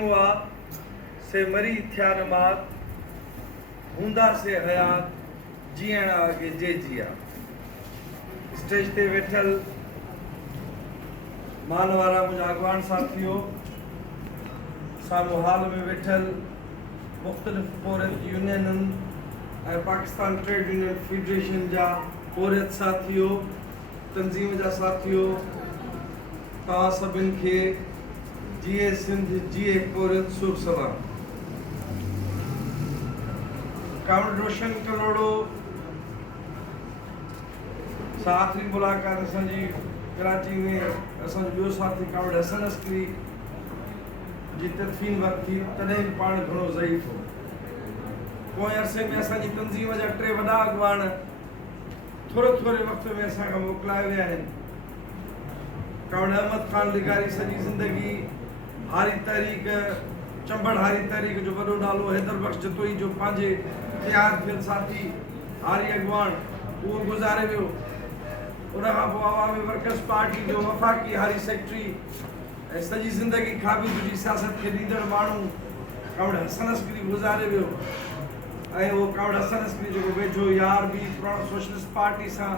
हुआ से मरी थिया नमात हूंदा से हयात जीअण आगे जे जिया। स्टेज ते वेठल मान वारा मुझा अगवान साथियों, सामू हाल में वेठल मुख्तलिफ पोरत यूनियन और पाकिस्तान ट्रेड यूनियन फेडरेशन जा पोरत साथियों, तंजीम जा साथियों, तव्हां सभिनि खे जीए सिंध जीए पोरत शुभ सलाम। कामरेड रोशन कलोड़ो सां आख़िरी मुलाक़ात असांजी कराची में असांजो ॿियो साथी कामरेड हसन अस्करी जी तदफीन वक़्तु थी, तॾहिं बि पाण घणो ज़ईफ़ हो। पोइ अरसे में असांजी तंज़ीम जा टे वॾा अॻवान थोरे वक़्त में असांखां मोकिलाए विया आहिनि। कामरेड अहमद ख़ान लिगारी सॼी ज़िंदगी हारी तहरीक चंबड़ हारी तहरीक जो वॾो नालो हैदर बख्श जतोई जो पंहिंजे तयारु थियल साथी हारी अॻवान उहो गुज़ारे वियो। उनखां पोइ अवामी वर्कर्स पार्टी जो वफ़ाक़ी हारी सेक्रेटरी ऐं सॼी ज़िंदगी खाबीद जी सियासत खे ॾींदड़ माण्हू कामरेड हसन अस्करी गुज़ारे वियो। ऐं उहो कामरेड हसन अस्करी जेको वेझो यार बि पुराणो सोशलिस्ट पार्टी सां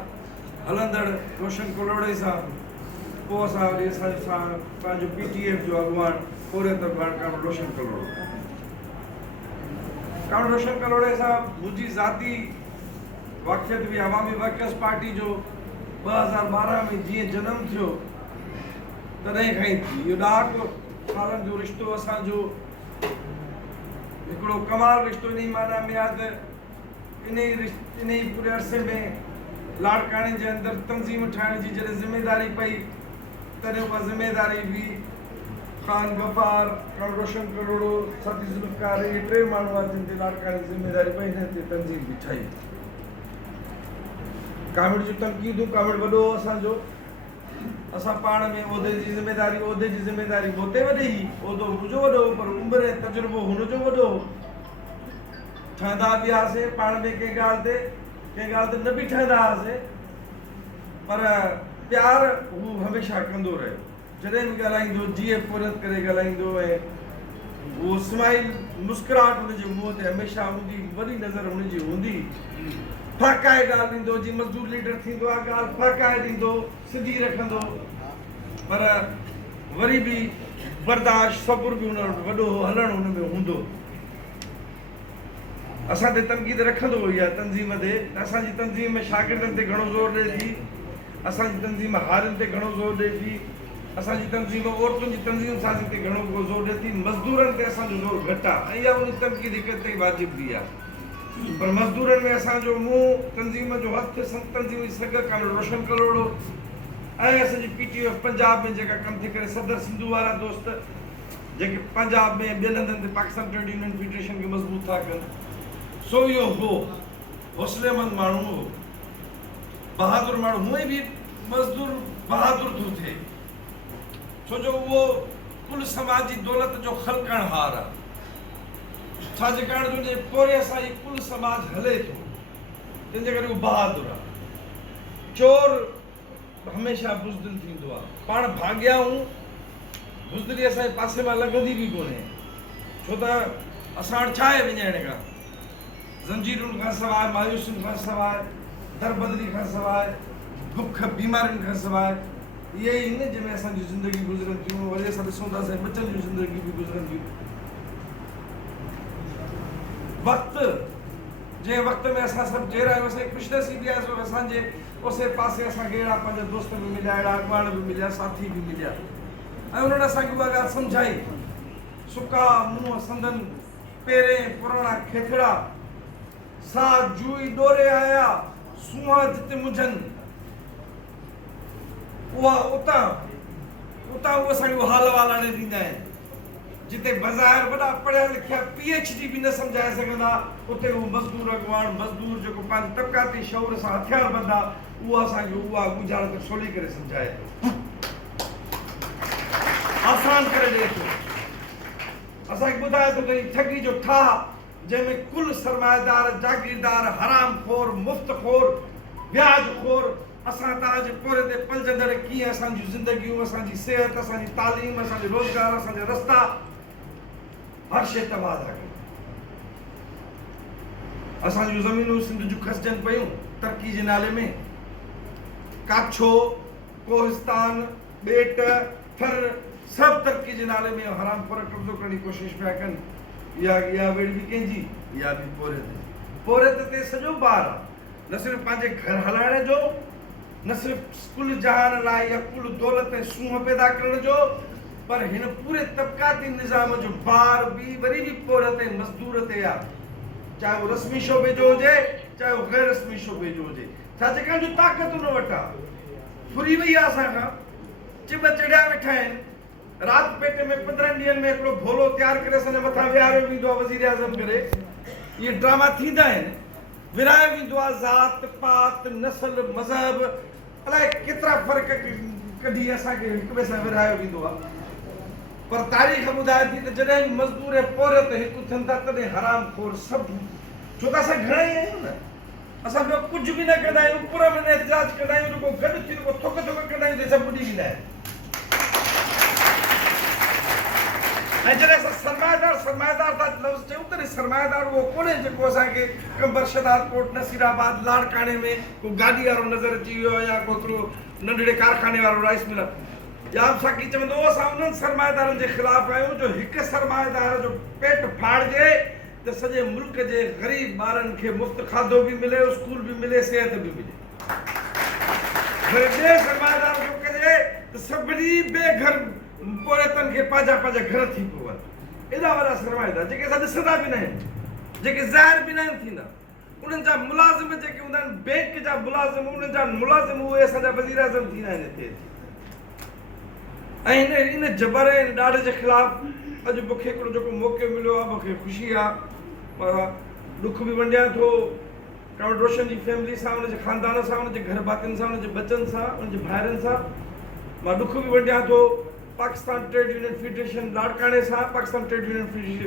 हलंदड़ रोशन कलोड़े सां, पोइ असां वरी असांजो सां पंहिंजो PTF जो अॻवान पोरत अॻवान कामरेड रोशन कलोड़ो। कामरेड रोशन कलोड़े सां मुंहिंजी ज़ाती वाक़िफ़ियत बि अवामी वर्कर्स पार्टी जो 2012 में जीअं जनमु थियो तॾहिं खां ई थी। इहो ॾाढो सालनि जो रिश्तो असांजो हिकिड़ो कमाल रिश्तो इन माना में आहे त इन ई पूरे अरसे में लाड़काणे जे अंदरि तंज़ीम ठाहिण जी जॾहिं ज़िम्मेदारी पई, तॾहिं उहा ज़िम्मेदारी बि ख़ान गफ़ार, कामरेड रोशन कलोड़ो, साथी ज़ुल्फ़कार, इहे टे माण्हू आहिनि जिन ते लाड़काणे जी ज़िम्मेदारी पई, हिन ते तंज़ीम बि ठही। कामरेड जूं तनक़ीदूं, कामरेड वॾो असांजो, असां पाण में उहिदे जी ज़िम्मेदारी उहिदे वॾी, उहिदो मुंहिंजो वॾो, पर उमिरि ऐं तजुर्बो हुनजो वॾो। ठहंदा बि हुआसीं पाण में कंहिं ॻाल्हि ते न बि ठहंदा हुआसीं, पर प्यार हू हमेशह कंदो रहियो। जॾहिं बि ॻाल्हाईंदो जीअं पोरत करे ॻाल्हाईंदो ऐं उहो स्माइल मुस्कुराहट हुनजे मुंहं ते हमेशह हूंदी, वॾी नज़र हुनजी हूंदी। फ़ाकाए ॻाल्हि ॾींदो, जीअं मज़दूर लीडर थींदो आहे ॻाल्हि फ़ाकाए ॾींदो, सिधी रखंदो, पर वरी बि बर्दाश्त सब्र बि हुन वटि वॾो हलणु हुन में हूंदो। असां ते तनक़ीद रखंदो हुई आहे तंज़ीम ते, असांजी तंज़ीम में शागिर्दनि ते घणो ज़ोर ॾिए थी, असांजी तंज़ीम हारियुनि ते घणो ज़ोर ॾिए थी, असांजी तंज़ीम औरतुनि जी तंज़ीम साज़ी ते घणो ज़ोर ॾिए थी, मज़दूरनि ते असांजो ज़ोर घटि आहे ऐं इहा उन तनक़ीद हिक ताईं वाजिब बि आहे। पर मज़दूरनि में असांजो मुंहुं तंज़ीम जो हथु तंज़ीम जी सघ कामरेड रोशन कलोड़ो ऐं असांजी PTF पंजाब में जेका कमु थी करे सदर सिंधु वारा दोस्त जेके पंजाब में ॿियनि हंधनि ते पाकिस्तान ट्रेड यूनियन फेडरेशन खे मज़बूत था कनि, सो इहो हो हौसलेमंद माण्हू हो, बहादुर माण्हू। हूअं ई बि मज़दूर बहादुर थो थिए, छो जो उहो कुल समाज जी दौलत जो ख़लकणहार आहे। छाजे कारण जो पोरे असां ई कुल समाज हले थो, तंहिंजे करे उहो बहादुर आहे। चोर हमेशह बुज़दिल थींदो आहे, पाण भाॻिया हूं, बुज़दिली असांजे पासे मां लॻंदी बि कोन्हे, छो त असां वटि छा आहे विञाइण खां, ज़ंजीरुनि खां सवाइ, मायूसियुनि खां सवाइ, दरबदरी खां सवाइ, बुख बीमारियुनि खां सवाइ, इहे ई न जंहिंमें असांजी ज़िंदगी गुज़रनि थियूं। वरी असां ॾिसूं था असांजे बचनि जूं ज़िंदगी बि गुज़रनि थियूं। वक़्तु जंहिं वक़्त में असां सभु जहिड़ा आहियूं, असांजी ख़ुशनसीबी आहे सो असांजे उसे पासे असांखे अहिड़ा पंहिंजा दोस्त बि मिलिया, अहिड़ा अॻवान बि मिलिया, साथी बि मिलिया, ऐं उन्हनि असांखे उहा ॻाल्हि सम्झाई। सुका मुंहं संदन पेरें पुराणा खेथड़ा, सा जूई डोरे आया सूंहं जिते मुंझनि, उहा उतां उहो असांखे हाल वालाणे ॾींदा आहिनि। जिते बज़ाहिर वॾा पढ़िया लिखिया PhD बि न सम्झाए सघंदा, उते उहो मज़दूर अॻवान, मज़दूर जेको पंहिंजे तबक़ाती शौर सां हथियार बंदा, उहा असांखे उहा गुज़ारत खोली करे सम्झाए, आसान करे ॾिए थो। असांखे ॿुधाए थो त ठगी जो ठाह जंहिंमें कुल सरमाएदार, जागीरदार, हरामखोर, मुफ़्तखोर, व्याजखोर असां तव्हां जे पोरे ते पलजंदड़ कीअं असांजी ज़िंदगियूं, असांजी सिहत, असांजी तालीम, असांजो रोज़गार, असांजा रस्ता हर शइ तबाह था कनि। असांजूं ज़मीनूं सिंध जूं खसजनि पयूं तरक़ी जे नाले में। काछो, कोहिस्तान, ॿेट, थर सभु तरक़ी जे नाले में हराम खोर कब्ज़ो करण जी कोशिशि पिया कनि। इहा वेड़ बि कंहिंजी, इहा बि पोरियत ते सॼो ॿार आहे। न सिर्फ़ु पंहिंजे घर हलाइण जो, न सिर्फ़ु स्कूल जहान लाइ या कुल दौलत ऐं सूंह पैदा करण जो, पर हिन पूरे तबक़ाती निज़ाम जो ॿार बि वरी बि पोरियत ऐं मज़दूर ते आहे। चाहे वो रस्मी शोबे जो हुजे, चाहे वो गैर रस्मी शोबे जो हुजे। छा जेका जो ताक़त उन वटि आहे, फुरी वई आहे असांखां, चिब चढ़िया वेठा आहिनि। राति पेट में 15 ॾींहंनि में हिकिड़ो भोलो तयारु करे असांजे मथां विहारियो वेंदो आहे वज़ीर आज़म करे। इहे ड्रामा थींदा आहिनि। विरायो वेंदो आहे ज़ात पात नस्ल मज़हब अलाए केतिरा फ़र्क़ कढी असांखे हिक ॿिए सां विरायो वेंदो आहे। पर तारीख़ ॿुधाए थी त जॾहिं मज़दूर ऐं पोरियत हिकु थियनि था तॾहिं हराम खोर सभु। छो त असां घणा ई आहियूं न, असां ॿियो कुझु बि न कंदा आहियूं, पूरा में एहतिजाज कंदा आहियूं, रुगो गॾु थी रुगो थुक कंदा आहियूं त सभु ॿुधी वेंदा आहिनि। ऐं जॾहिं असां सरमाएदार था लफ़्ज़ चयूं त सरमाएदार उहो कोन्हे जेको असांखे कंबर शदादकोट नसीराबाद लाड़काणे में को गाॾी वारो नज़र अची वियो या को हिकिड़ो नंढड़े कारखाने वारो राइस मिलर, या साकी चवंदो असां उन्हनि सरमाएदारनि जे ख़िलाफ़ आहियूं जो हिकु सरमाएदार जो पेट फाड़िजे त सॼे मुल्क जे ग़रीब ॿारनि खे मुफ़्त खाधो बि मिले, स्कूल बि मिले, सिहत बि मिले। ॿिए सरमाएदार जो कजे त सभिनी बेघर पोरियतनि खे पंहिंजा घर थी पवनि। एॾा वॾा सरमाएदार जेके असां ॾिसंदा बि न आहिनि, जेके ज़ाहिर बि न आहिनि थींदा। उन्हनि जा मुलाज़िम जेके हूंदा आहिनि, बैंक जा मुलाज़िम, उन्हनि जा मुलाज़िम उहे असांजा वज़ीर आज़म थींदा आहिनि हिते। ऐं इन जबर ऐं ॾाढे जे ख़िलाफ़ अॼु मूंखे हिकिड़ो जेको मौक़ो मिलियो आहे, मूंखे ख़ुशी आहे। पर ॾुख बि वंडियां थो कावड़ रोशन जी फैमिली सां, उनजे ख़ानदान सां, उनजे घर भातियुनि सां, उनजे बचनि सां, उनजे भाइरनि सां। मां ॾुख बि वंडियां थो पाकिस्तान ट्रेड यूनियन फेडरेशन लाड़काणे सां, Pakistan trade union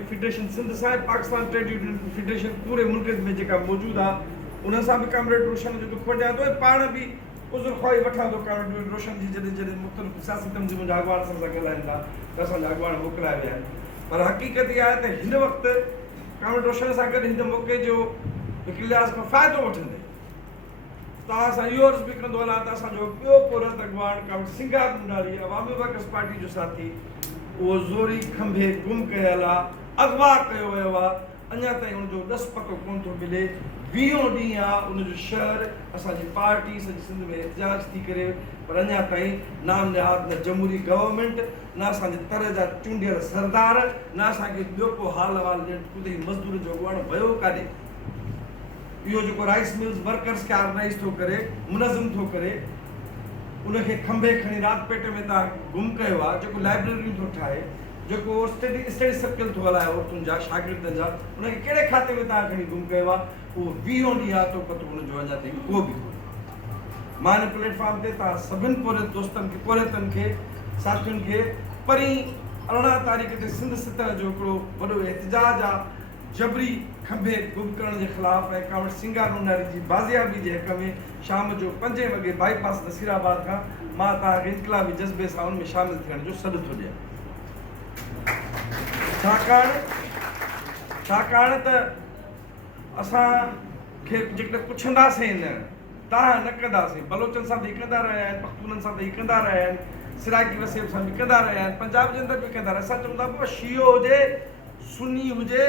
federation Sindh सां, पाकिस्तान ट्रेड यूनियन फेडरेशन पूरे मुल्क में जेका मौजूदु आहे, उन सां बि कामरेड रोशन जो ॾुख वंडियां थो। पाण बि उज़ुर ख़्वाही वठां थो कामरेड रोशन जी जॾहिं मुख़्तलिफ़ सियासी तंज़ीमुनि जा अॻवान सां ॻाल्हाइनि था त असांजा अॻवान मोकिलाए विया आहिनि। पर हक़ीक़त इहा आहे त हिन वक़्तु कामरेड रोशन सां गॾु हिन मौक़े जो हिकु लिहाज़ खां फ़ाइदो वठंदे तव्हां सां इहो अर्ज़ु बि कंदो हलां त असांजो ॿियो पोरियत अॻवान कावड़ सिंगार मुंडारी अवामी वर्कर्स पार्टी जो साथी, उहो ज़ोरी खंभे गुम कयल आहे, अगवा कयो वियो आहे। अञा ताईं उनजो ॾस पतो कोन थो मिले। 20 ॾींहं आहे उनजो शहर असांजी पार्टी सॼी सिंध में एहतिजाज थी करे, पर अञा ताईं नाम निहाद न जमहूरी गवर्नमेंट, न असांजे तरह जा चूंडियल सरदार, न असांखे ॿियो को हाल अहवाल ॾियनि मज़दूर जो अॻवान वियो काॾे। इहो जेको राइस मिल्स वर्कर्स खे ऑर्गनाइज़ थो करे, मुनज़म थो करे, उनखे खंभे खणी राति पेट में तव्हां गुम कयो आहे, जेको लाइब्रेरियूं थो ठाहे, जेको स्टडी सर्कल थो हलाए औरतुनि जा शागिर्दनि जा, उनखे कहिड़े खाते में तव्हां खणी गुम कयो आहे, उहो 20 ॾींहं आहे तो पतो हुनजो अञा ताईं को बि कोन्हे। मां हिन प्लेटफॉर्म ते तव्हां सभिनि पोरियतनि खे साथियुनि खे परीं 18 तारीख़ ते सिंध सतह जो हिकिड़ो वॾो एहतिजाज आहे जबरी खंभे गुम करण जे ख़िलाफ़, ऐं कावड़ सिंगार मुंडारी जी बाज़ियाबी जे हक़ में शाम जो 5 वॻे बाईपास नसीराबाद खां मां तव्हांखे इनकलाबी जज़्बे सां उन में शामिल थियण जो सॾु थो ॾियां। छाकाणि त असांखे जेकॾहिं पुछंदासीं न, तव्हां न कंदासीं। बलोचनि सां त ही कंदा रहिया आहिनि, पख्तूननि सां त ही कंदा रहिया आहिनि, सिराकी वसीब सां बि कंदा रहिया आहिनि, पंजाब जे अंदरि बि कंदा रहिया। असां चवंदा पोइ शियो हुजे, सुन्नी हुजे,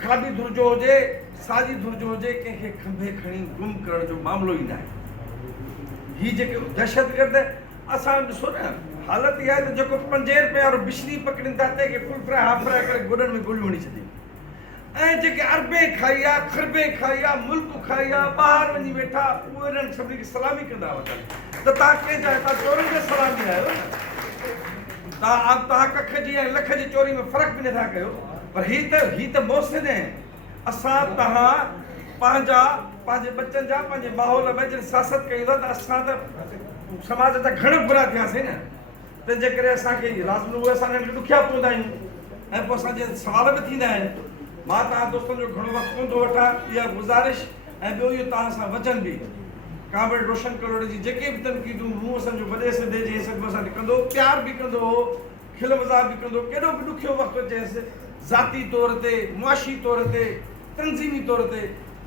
खादी धुर्जो हुजे, साजी धुर्जो हुजे, कंहिंखे खंभे खणी गुम करण जो मामिलो ई न आहे। ही जेके दहशतगर्द असां ॾिसो न, हालत इहा आहे त जेको 5 रुपए वारो बिजली पकड़नि था तंहिंखे फुल फ्राए हाफ फ्राए करे गोॾनि में गोलियूं हणी छॾे, ऐं जेके अरबे खाई आहे, खरबे खाई आहे, मुल्क खाई आहे, ॿाहिरि वञी वेठा, उहे इन्हनि सभिनी खे सलामी कंदा वठनि। त तव्हां कंहिंजा तव्हां चोरनि जा सलामी आहियो न, तव्हां कख जी ऐं लख जी चोरी में फ़र्क़ु बि नथा कयो। पर ही त मोहसिन आहिनि। असां तव्हां पंहिंजे बचनि जा पंहिंजे माहौल में जॾहिं सियासत कयूं था त असां त समाज जा घणा बुरा थियासीं न, तंहिंजे करे असांखे लाज़मी उहे असां हिननि खे ॾुखिया पवंदा आहियूं, ऐं पोइ असांजे सवाल बि थींदा आहिनि। मां तव्हां दोस्तनि जो घणो वक़्तु कोन थो वठां, इहा गुज़ारिश ऐं ॿियो इहो तव्हां सां वचन बि, कामरेड रोशन कलोड़े जी जेके बि तनक़ीदूं मूं असांजो वॾे सदे जे हिसाब सां कंदो, प्यार बि कंदो हो, खिल मज़ाक बि कंदो, केॾो बि ॾुखियो वक़्तु अचेसि, ज़ाती तौर ते, मुआशी तौर ते, तंज़ीमी तौर ते,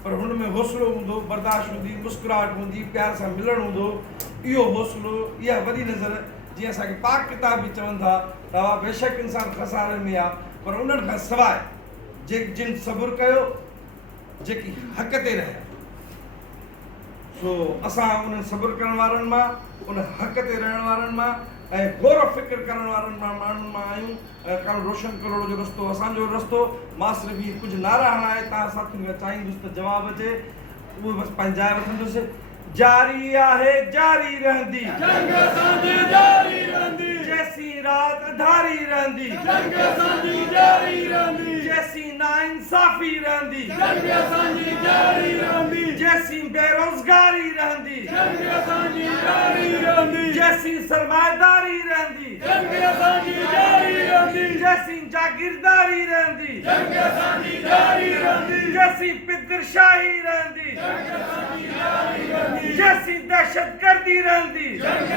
पर हुन में हौसलो हूंदो, बर्दाश्त हूंदी, मुस्कुराहट हूंदी, प्यार सां मिलणु हूंदो। इहो हौसलो, इहा वॾी नज़र, जीअं असांखे पाक किताब बि चवनि था त हा बेशक इंसानु खसारे में आहे, पर उन्हनि खां सवाइ जिन सबुरु कयो, जेकी हक़ ते रहिया। सो असां उन्हनि सबुरु करण वारनि मां, उन हक़ ते रहण वारनि मां ऐं गौर फ़िक्र करण वारनि माण्हुनि मां आहियूं। कारणु रोशन करोड़ जो रस्तो असांजो रस्तो। मां सिर्फ़ु इहे कुझु नारा हणाए तव्हां साथियुनि खां चाहींदुसि त जवाबु अचे, उहो बसि पंहिंजी जाइ वठंदुसि। जारी आहे, जारी रहंदी जंग असांजी जारी रहंदी, जेसीं रात अंधारी रहंदी, जंग असांजी जारी रहंदी, जेसीं नाइंसाफ़ी रहंदी, जंग असांजी जारी रहंदी, जेसीं बेरोज़गारी रहंदी, जंग असांजी जारी रहंदी, जेसीं सरमाएदारी रहंदी, जंग असांजी जारी रहंदी, जेसीं जागीरदारी रहंदी, जंग असांजी जारी रहंदी, जेसीं पितरशाही रहंदी, जंग असांजी जारी रहंदी, जेसीं दहशतगर्दी रहंदी, जंग